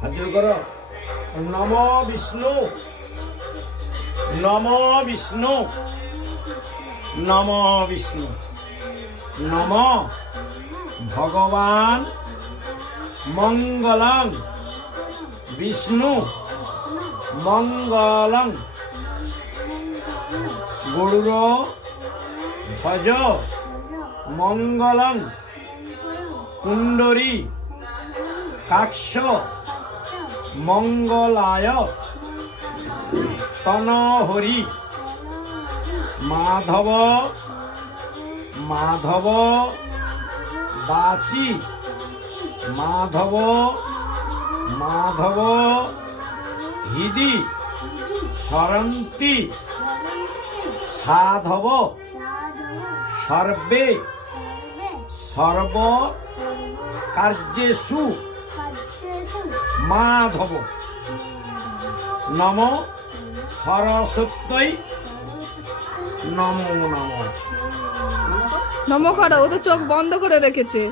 হাত জোড় করো। নম বিষ্ণু, নম বিষ্ণু, নম বিষ্ণু, নম ভগবান মঙ্গলং বিষ্ণু মঙ্গলং গরুর ধ্বজ মঙ্গলং কুণ্ডরী কাক্ষ মঙ্গলায় তনহরি মাধব মাধব বাচি মাধব মাধব হৃদি সরন্তি সাধব সর্বে সর্ব কার্যেষু মাধব নম সরস্বত্যই নমো নমঃ। নম করো, ও তো চোখ বন্ধ করে রেখেছে।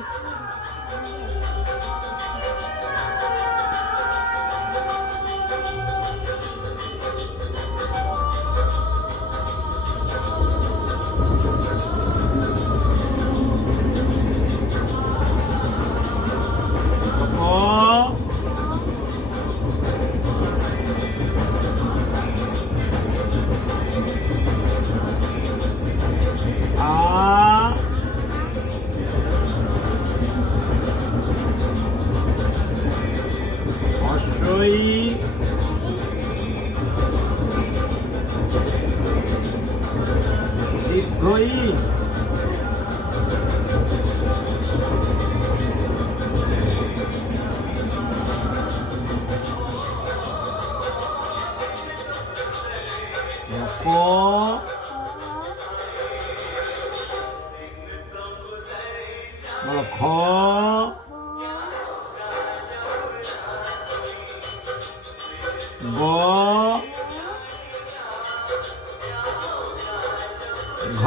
দীর্ঘই খ গ ঘ